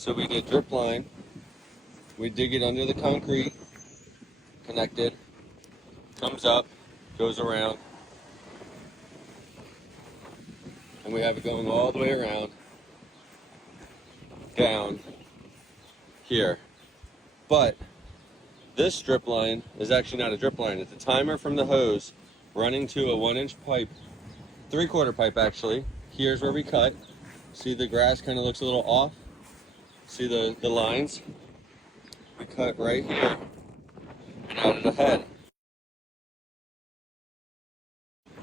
So we did drip line. We dig it under the concrete, connected, comes up, goes around, and we have it going all the way around, down here. But this drip line is actually not a drip line. It's a timer from the hose running to a 1-inch pipe, 3/4 pipe actually. Here's where we cut. See the grass kind of looks a little off. See the lines? We cut right here and out of the head.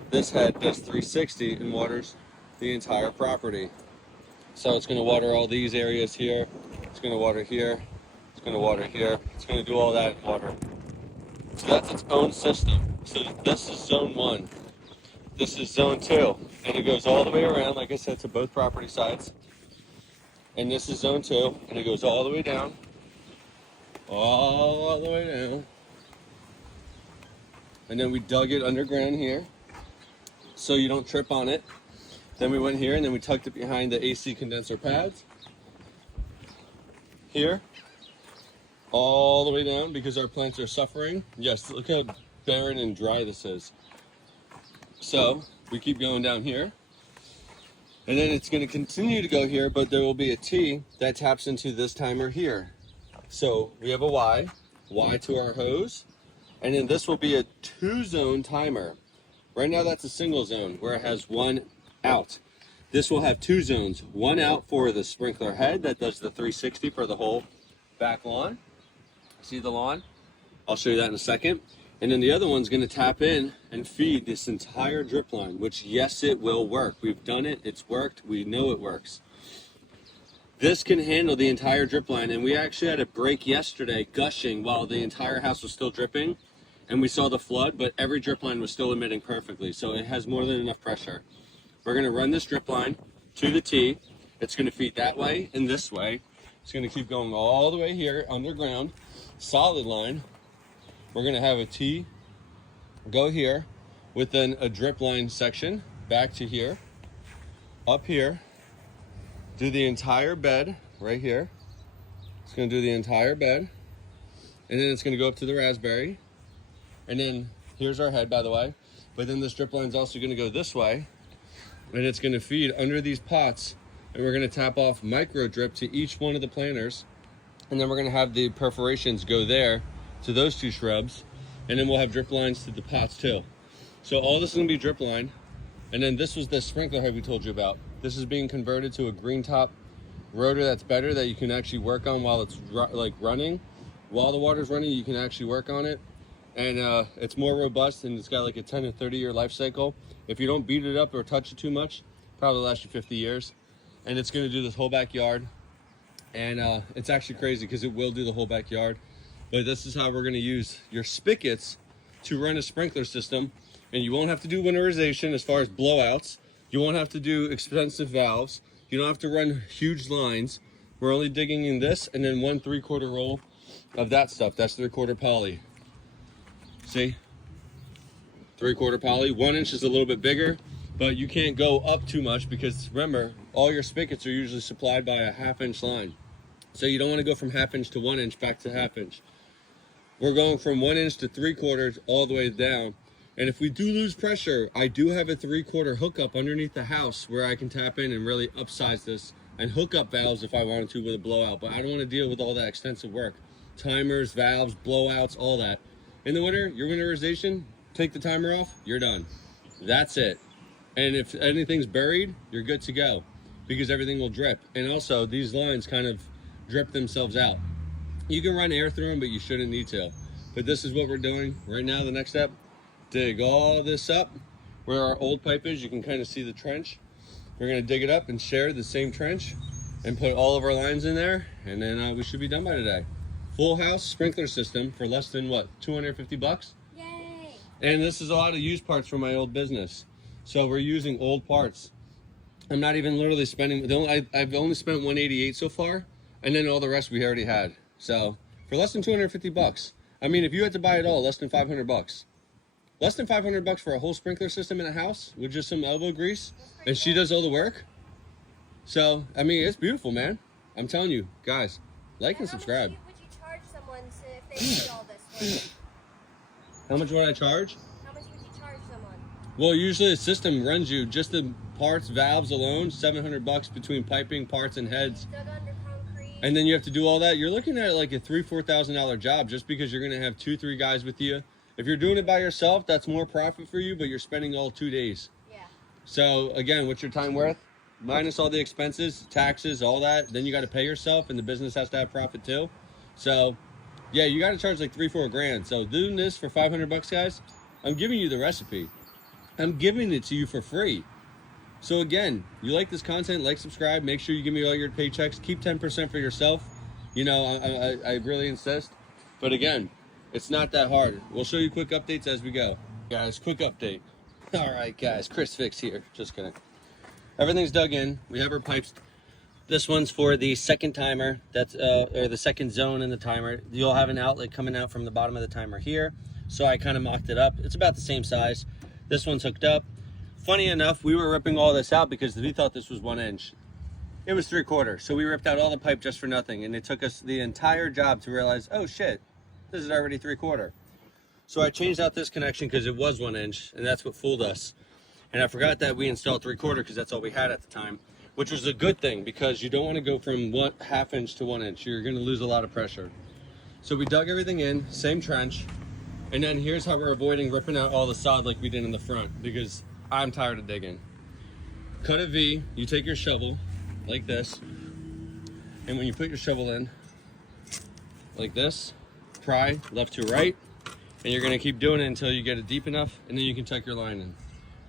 This head does 360 and waters the entire property. So it's going to water all these areas here. It's going to water here. It's going to water here. It's going to do all that water. So that's its own system. So this is zone 1. This is zone 2. And it goes all the way around, like I said, to both property sides. And this is zone 2. And it goes all the way down. All the way down. And then we dug it underground here, so you don't trip on it. Then we went here and then we tucked it behind the AC condenser pads. Here. All the way down because our plants are suffering. Yes, look how barren and dry this is. So we keep going down here. And then it's going to continue to go here, but there will be a T that taps into this timer here. So we have a Y to our hose. And then this will be a 2-zone timer. Right now that's a single zone where it has 1 out. This will have 2 zones. 1 out for the sprinkler head that does the 360 for the whole back lawn. See the lawn? I'll show you that in a second. And then the other one's going to tap in and feed this entire drip line, which yes, it will work. We've done it. It's worked. We know it works. This can handle the entire drip line, and we actually had a break yesterday gushing while the entire house was still dripping, and we saw the flood, but every drip line was still emitting perfectly, so it has more than enough pressure. We're going to run this drip line to the T. It's going to feed that way and this way. It's going to keep going all the way here underground, solid line. We're going to have a T go here with then a drip line section back to here, up here, do the entire bed right here. It's going to do the entire bed, and then it's going to go up to the raspberry, and then here's our head, by the way, but then this drip line is also going to go this way, and it's going to feed under these pots, and we're going to tap off micro drip to each one of the planters, and then we're going to have the perforations go there to those 2 shrubs, and then we'll have drip lines to the pots too. So all this is going to be drip line. And then this was the sprinkler head we told you about. This is being converted to a green top rotor that's better, that you can actually work on while it's running. While the water's running, you can actually work on it. And it's more robust, and it's got like a 10 to 30 year life cycle. If you don't beat it up or touch it too much, probably last you 50 years. And it's going to do this whole backyard. And it's actually crazy because it will do the whole backyard. But this is how we're going to use your spigots to run a sprinkler system. And you won't have to do winterization as far as blowouts. You won't have to do expensive valves. You don't have to run huge lines. We're only digging in this and then 1 3/4 roll of that stuff. That's 3/4 poly. See? 3/4 poly. 1 inch is a little bit bigger, but you can't go up too much because remember, all your spigots are usually supplied by a 1/2 inch line. So you don't want to go from 1/2 inch to 1 inch back to 1/2 inch. We're going from 1 inch to 3/4 all the way down. And if we do lose pressure, I do have a 3/4 hookup underneath the house where I can tap in and really upsize this and hook up valves if I wanted to with a blowout. But I don't want to deal with all that extensive work. Timers, valves, blowouts, all that. In the winter, your winterization, take the timer off, you're done. That's it. And if anything's buried, you're good to go because everything will drip. And also, these lines kind of drip themselves out. You can run air through them, but you shouldn't need to. But this is what we're doing right now. The next step, dig all this up where our old pipe is. You can kind of see the trench. We're going to dig it up and share the same trench and put all of our lines in there, and then we should be done by today. Full house sprinkler system for less than what, 250 bucks? Yay! And this is a lot of used parts from my old business, so we're using old parts. I'm not even literally spending, I've only spent 188 so far, and then all the rest we already had. So for less than 250 bucks, I mean, if you had to buy it all, less than 500 bucks. Less than 500 bucks for a whole sprinkler system in a house with just some elbow grease, and she does all the work. So, I mean, it's beautiful, man. I'm telling you, guys, like and subscribe. Would you charge someone if they did all this work? How much would I charge? How much would you charge someone? Well, usually the system runs you just the parts, valves alone, $700 between piping, parts, and heads. Dug under concrete. And then you have to do all that. You're looking at like a $3,000-$4,000 job just because you're going to have 2-3 guys with you. If you're doing it by yourself, that's more profit for you, but you're spending all 2 days. Yeah. So again, what's your time worth? Minus all the expenses, taxes, all that. Then you got to pay yourself, and the business has to have profit too. So yeah, you got to charge like $3-4 grand. So doing this for $500, guys, I'm giving you the recipe. I'm giving it to you for free. So again, you like this content, like, subscribe, make sure you give me all your paychecks, keep 10% for yourself. You know, I really insist. But again, it's not that hard. We'll show you quick updates as we go. Guys, quick update. All right, guys, Chris Fix here. Just kidding. Everything's dug in. We have our pipes. This one's for the second timer. That's or the second zone in the timer. You'll have an outlet coming out from the bottom of the timer here. So I kind of mocked it up. It's about the same size. This one's hooked up. Funny enough, we were ripping all this out because we thought this was 1 inch. It was 3/4. So we ripped out all the pipe just for nothing. And it took us the entire job to realize, oh shit, this is already 3/4. So I changed out this connection because it was 1 inch, and that's what fooled us. And I forgot that we installed 3/4 because that's all we had at the time, which was a good thing because you don't want to go from 1/2 inch to 1 inch. You're going to lose a lot of pressure. So we dug everything in, same trench. And then here's how we're avoiding ripping out all the sod like we did in the front, because I'm tired of digging. Cut a V, you take your shovel like this, and when you put your shovel in like this, pry left to right, and you're gonna keep doing it until you get it deep enough, and then you can tuck your line in.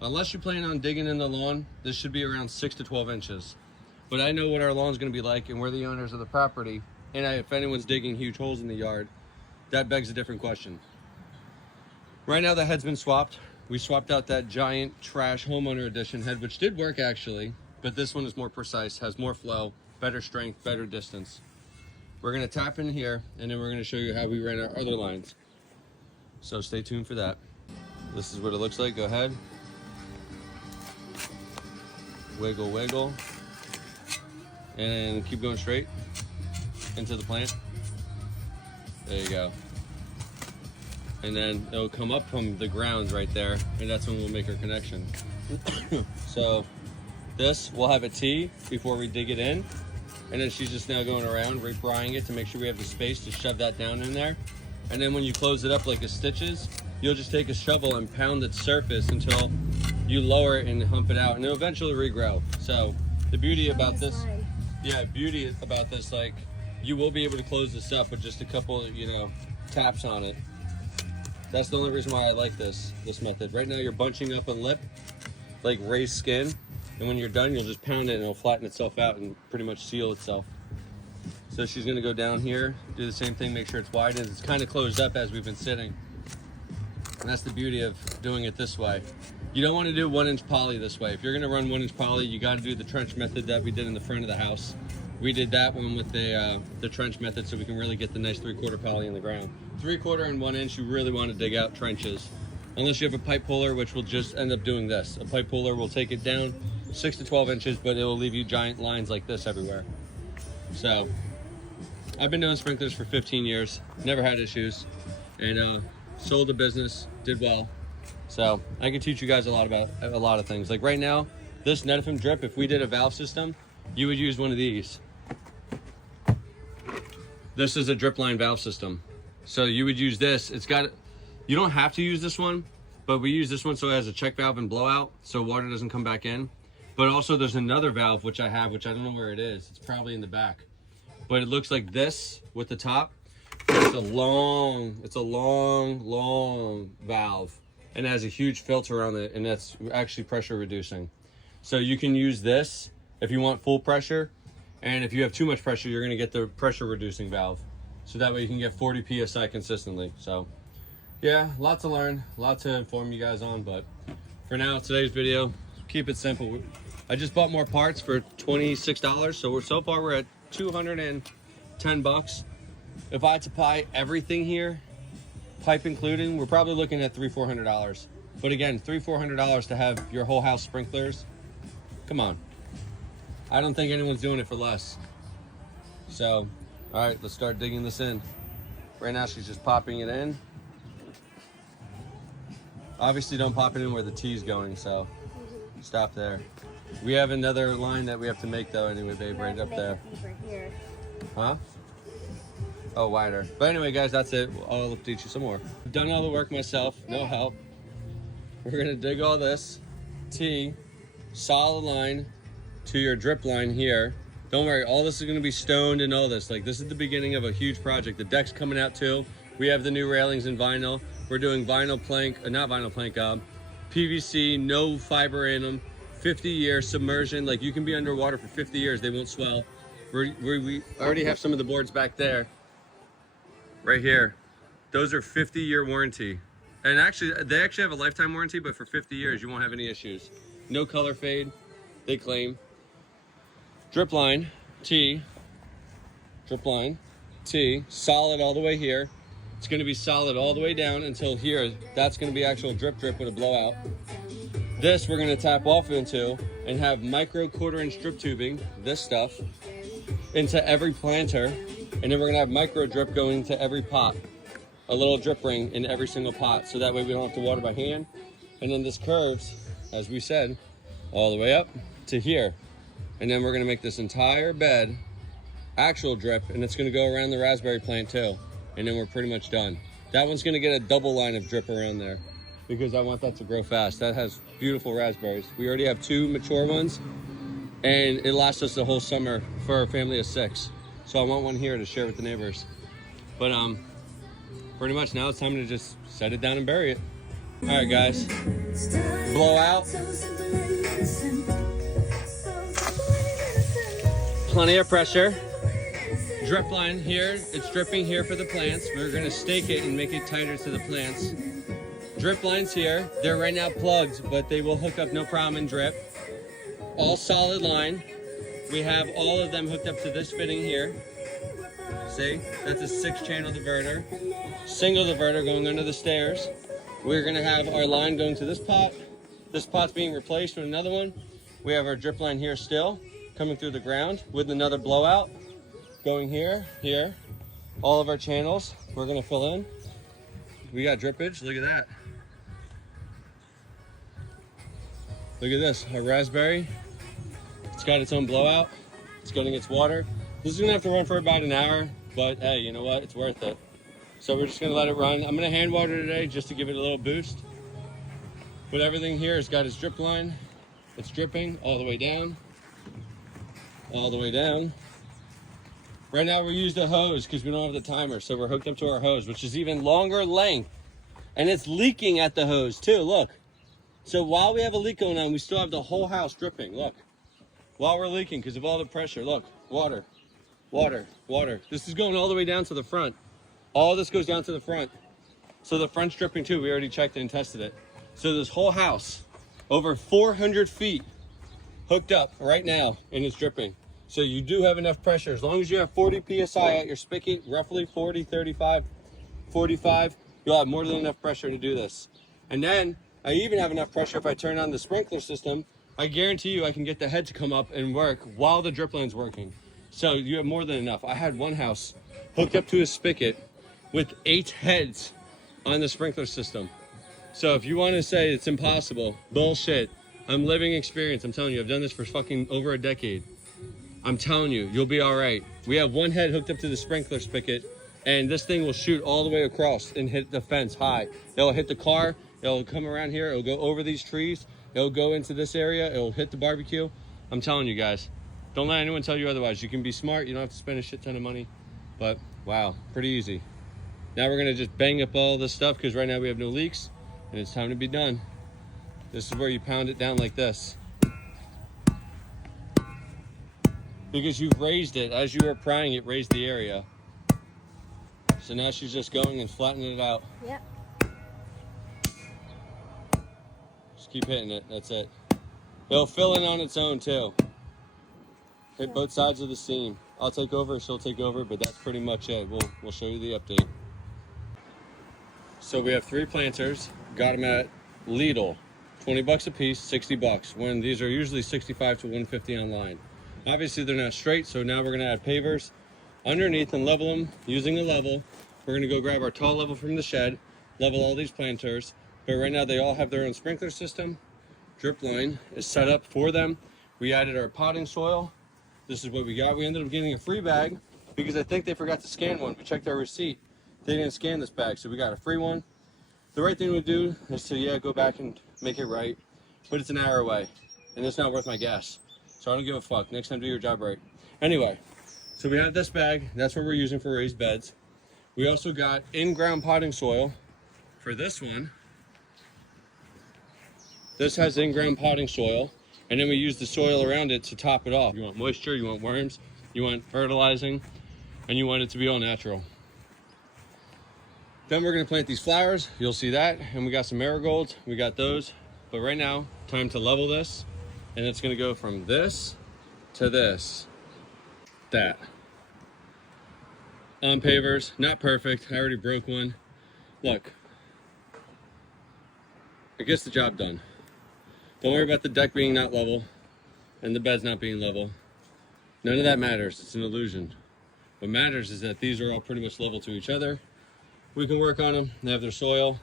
Unless you plan on digging in the lawn, this should be around 6 to 12 inches. But I know what our lawn's gonna be like, and we're the owners of the property, and if anyone's digging huge holes in the yard, that begs a different question. Right now the head's been swapped. We swapped out that giant trash homeowner edition head, which did work actually, but this one is more precise, has more flow, better strength, better distance. We're gonna tap in here, and then we're gonna show you how we ran our other lines. So stay tuned for that. This is what it looks like. Go ahead. Wiggle, wiggle. And keep going straight into the plant. There you go. And then it'll come up from the ground right there, and that's when we'll make our connection. So this, we'll have a T before we dig it in, and then she's just now going around re-prying it to make sure we have the space to shove that down in there. And then when you close it up like a stitches, you'll just take a shovel and pound its surface until you lower it and hump it out, and it'll eventually regrow. So the beauty about this, beauty about this, like, you will be able to close this up with just a couple, taps on it. That's the only reason why I like this method. Right now you're bunching up a lip, like raised skin, and when you're done, you'll just pound it and it'll flatten itself out and pretty much seal itself. So she's gonna go down here, do the same thing, make sure it's wide, and it's kind of closed up as we've been sitting. And that's the beauty of doing it this way. You don't want to do 1 inch poly this way. If you're gonna run 1 inch poly, you gotta do the trench method that we did in the front of the house. We did that one with the trench method so we can really get the nice 3/4 poly in the ground. 3/4 and 1 inch, you really want to dig out trenches. Unless you have a pipe puller, which will just end up doing this. A pipe puller will take it down 6 to 12 inches, but it will leave you giant lines like this everywhere. So, I've been doing sprinklers for 15 years, never had issues, and sold a business, did well. So, I can teach you guys a lot about a lot of things. Like right now, this Netafim drip, if we did a valve system, you would use one of these. This is a drip line valve system. So you would use this. You don't have to use this one, but we use this one so it has a check valve and blowout so water doesn't come back in. But also there's another valve which I have, which I don't know where it is. It's probably in the back. But it looks like this with the top. It's a long valve, and it has a huge filter on it, and that's actually pressure reducing. So you can use this if you want full pressure, and if you have too much pressure, you're gonna get the pressure reducing valve. So that way you can get 40 PSI consistently. So yeah, lot to learn, a lot to inform you guys on, but for now, today's video, keep it simple. I just bought more parts for $26, so far we're at 210 bucks. If I had to buy everything here, pipe including, we're probably looking at $300-400. But again, $300-400 to have your whole house sprinklers, come on. I don't think anyone's doing it for less. So, all right, let's start digging this in. Right now she's just popping it in. Obviously don't pop it in where the T's going, so stop there. We have another line that we have to make though anyway, babe, right up there. Here. Huh? Oh, wider. But anyway, guys, that's it. I'll teach you some more. I've done all the work myself, no help. We're gonna dig all this T, solid line to your drip line here. Don't worry, all this is gonna be stoned and all this. Like, this is the beginning of a huge project. The deck's coming out too. We have the new railings in vinyl. We're doing vinyl plank, not vinyl plank, PVC, no fiber in them, 50-year submersion. Like, you can be underwater for 50 years, they won't swell. We already have some of the boards back there, right here. Those are 50-year warranty. And actually, they actually have a lifetime warranty, but for 50 years, you won't have any issues. No color fade, they claim. Drip line, T, drip line, T, solid all the way here. It's gonna be solid all the way down until here. That's gonna be actual drip with a blowout. This we're gonna tap off into and have micro 1/4-inch drip tubing, this stuff, into every planter. And then we're gonna have micro drip going to every pot. A little drip ring in every single pot. So that way we don't have to water by hand. And then this curves, as we said, all the way up to here. And then we're gonna make this entire bed actual drip, and it's gonna go around the raspberry plant too. And then we're pretty much done. That one's gonna get a double line of drip around there because I want that to grow fast. That has beautiful raspberries. We already have 2 mature ones, and it lasts us the whole summer for a family of 6. So I want one here to share with the neighbors. But pretty much now it's time to just set it down and bury it. All right, guys, blow out. Plenty of pressure. Drip line here, it's dripping here for the plants. We're gonna stake it and make it tighter to the plants. Drip lines here, they're right now plugged, but they will hook up no problem and drip. All solid line. We have all of them hooked up to this fitting here. See, that's a 6-channel diverter. Single diverter going under the stairs. We're gonna have our line going to this pot. This pot's being replaced with another one. We have our drip line here still, coming through the ground with another blowout. Going here, here. All of our channels, we're gonna fill in. We got drippage, look at that. Look at this, our raspberry. It's got its own blowout. It's getting its water. This is gonna have to run for about an hour, but hey, you know what? It's worth it. So we're just gonna let it run. I'm gonna hand water today just to give it a little boost. But everything here has got its drip line. It's dripping all the way down. All the way down. Right now we used a hose because we don't have the timer, so we're hooked up to our hose, which is even longer length. And it's leaking at the hose too, look. So while we have a leak going on, we still have the whole house dripping, look. While we're leaking because of all the pressure, look, water, water, water. This is going all the way down to the front. All this goes down to the front. So the front's dripping too, we already checked it and tested it. So this whole house, over 400 feet, hooked up right now, and it's dripping. So you do have enough pressure. As long as you have 40 PSI at your spigot, roughly 40, 35, 45, you'll have more than enough pressure to do this. And then I even have enough pressure if I turn on the sprinkler system. I guarantee you I can get the head to come up and work while the drip line's working. So you have more than enough. I had one house hooked up to a spigot with 8 heads on the sprinkler system. So if you want to say it's impossible, bullshit. I'm living experience. I'm telling you, I've done this for fucking over a decade. I'm telling you, you'll be all right. We have one head hooked up to the sprinkler spigot, and this thing will shoot all the way across and hit the fence high. It'll hit the car, it'll come around here, it'll go over these trees, it'll go into this area, it'll hit the barbecue. I'm telling you guys, don't let anyone tell you otherwise. You can be smart, you don't have to spend a shit ton of money, but wow, pretty easy. Now we're gonna just bang up all this stuff because right now we have no leaks, and it's time to be done. This is where you pound it down like this. Because you've raised it, as you were prying it, raised the area. So now she's just going and flattening it out. Yep. Just keep hitting it, that's it. It'll fill in on its own too. Hit both sides of the seam. I'll take over, she'll take over, but that's pretty much it. We'll show you the update. So we have 3 planters, got them at Lidl. 20 bucks a piece, 60 bucks. When these are usually 65 to 150 online. Obviously they're not straight, so now we're gonna add pavers. underneath and level them using a level. We're gonna go grab our tall level from the shed, level all these planters. But right now they all have their own sprinkler system. Drip line is set up for them. We added our potting soil. This is what we got. We ended up getting a free bag because I think they forgot to scan one. We checked our receipt. They didn't scan this bag, so we got a free one. The right thing to do is to, go back and make it right. But it's an hour away, and it's not worth my gas. So I don't give a fuck. Next time, do your job right. Anyway, so we have this bag. That's what we're using for raised beds. We also got in-ground potting soil for this one. This has in-ground potting soil, and then we use the soil around it to top it off. You want moisture, you want worms, you want fertilizing, and you want it to be all natural. Then we're gonna plant these flowers. You'll see that, and we got some marigolds. We got those. But right now, time to level this, and it's gonna go from this to this. That. On pavers, not perfect. I already broke one. Look, it gets the job done. Don't worry about the deck being not level and the beds not being level. None of that matters. It's an illusion. What matters is that these are all pretty much level to each other. We can work on them. They have their soil.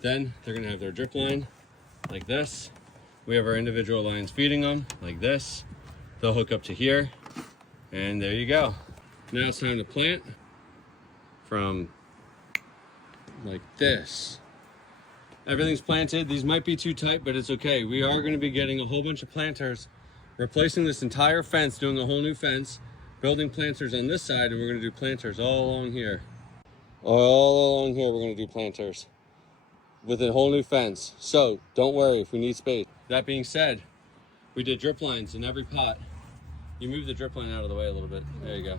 Then they're gonna have their drip line like this. We have our individual lines feeding them like this. They'll hook up to here, and there you go. Now it's time to plant from like this. Everything's planted. These might be too tight, but it's okay. We are gonna be getting a whole bunch of planters, replacing this entire fence, doing a whole new fence, building planters on this side, and we're gonna do planters all along here. All along here, we're gonna do planters with a whole new fence. So don't worry if we need space. That being said, we did drip lines in every pot. You move the drip line out of the way a little bit. There you go.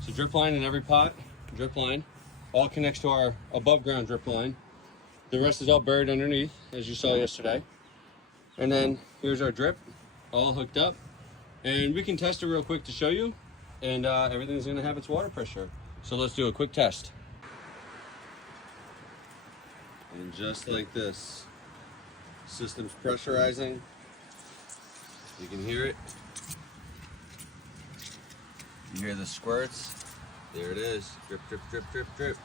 So drip line in every pot, drip line, all connects to our above ground drip line. The rest is all buried underneath, as you saw yesterday. And then here's our drip, all hooked up. And we can test it real quick to show you. And everything's gonna have its water pressure. So let's do a quick test. And just like this, system's pressurizing. You can hear it. You hear the squirts. There it is. Drip, drip, drip, drip, drip.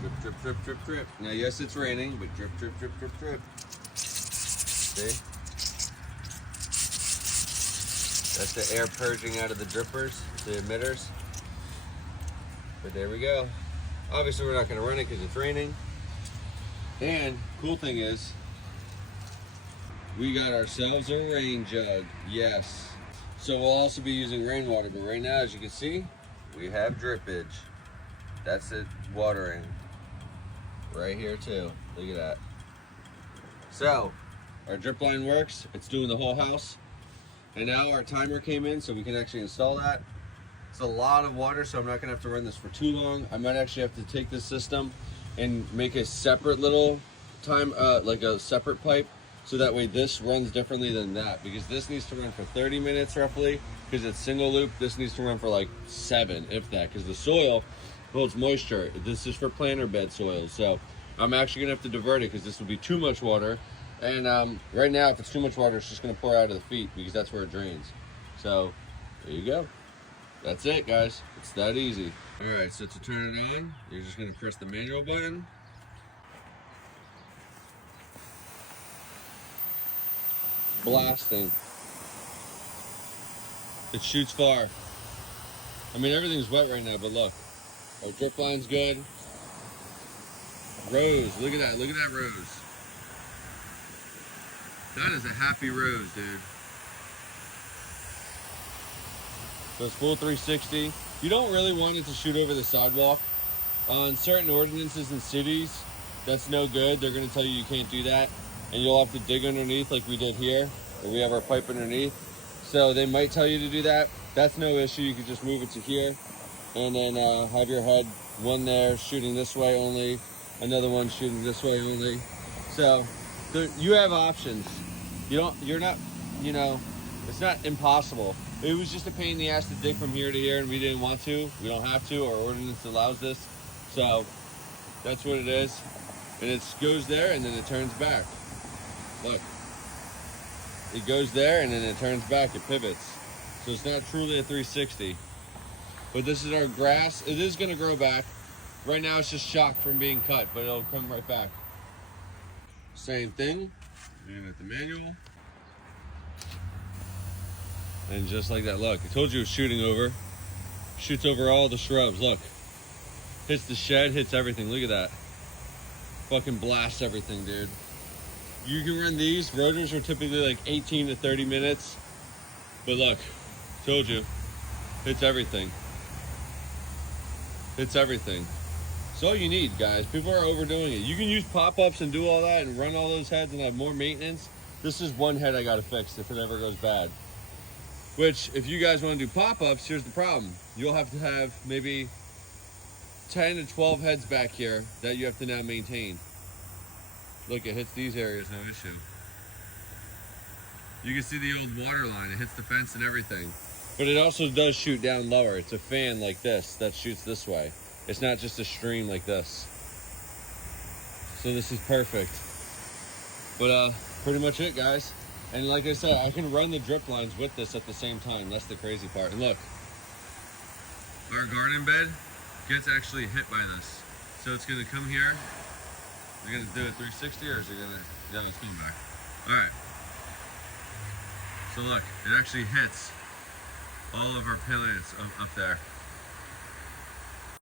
Drip, drip, drip, drip, drip. Now, yes, it's raining, but drip, drip, drip, drip, drip. See? That's the air purging out of the drippers, the emitters. But there we go. Obviously, we're not going to run it because it's raining. And cool thing is, we got ourselves a rain jug. Yes. So we'll also be using rainwater, but right now, as you can see, we have drippage. That's it watering. Right here too. Look at that. So our drip line works. It's doing the whole house. And now our timer came in, so we can actually install that. It's a lot of water, so I'm not gonna have to run this for too long. I might actually have to take this system and make a separate little like a separate pipe, so that way this runs differently than that, because this needs to run for 30 minutes roughly, because it's single loop. This needs to run for like 7, if that, because the soil holds moisture. This is for planter bed soil, so I'm actually gonna have to divert it because this will be too much water. And right now, if it's too much water, it's just gonna pour out of the feet because that's where it drains. So there you go. That's it, guys. It's that easy. All right, so to turn it on, you're just gonna press the manual button. Blasting. It shoots far. I mean, everything's wet right now, but look. Our drip line's good. Rose, look at that rose. That is a happy rose, dude. So it's full 360. You don't really want it to shoot over the sidewalk. On certain ordinances in cities, that's no good. They're gonna tell you you can't do that. And you'll have to dig underneath like we did here, where we have our pipe underneath. So they might tell you to do that. That's no issue. You can just move it to here, and then have your head, one there shooting this way only, another one shooting this way only. So you have options. You're not, it's not impossible. It was just a pain in the ass to dig from here to here, and we didn't want to. We don't have to. Our ordinance allows this. So that's what it is. And it goes there, and then it turns back. Look. It goes there, and then it turns back. It pivots. So it's not truly a 360. But this is our grass. It is gonna grow back. Right now it's just shocked from being cut, but it'll come right back. Same thing, and at the manual. And just like that, look, I told you it was shooting over. Shoots over all the shrubs, look. Hits the shed, hits everything, look at that. Fucking blasts everything, dude. You can run these, rotors are typically like 18 to 30 minutes. But look, told you, hits everything. Hits everything. It's all you need, guys. People are overdoing it. You can use pop-ups and do all that and run all those heads and have more maintenance. This is one head I gotta fix if it ever goes bad. Which, if you guys wanna do pop-ups, here's the problem. You'll have to have maybe 10 to 12 heads back here that you have to now maintain. Look, it hits these areas, no issue. You can see the old water line. It hits the fence and everything. But it also does shoot down lower. It's a fan like this that shoots this way. It's not just a stream like this. So this is perfect. But pretty much it, guys. And like I said, I can run the drip lines with this at the same time. That's the crazy part. And look, our garden bed gets actually hit by this. So it's gonna come here. We're gonna do it 360 or is it gonna, yeah, it's coming back. All right. So look, it actually hits all of our plants up there.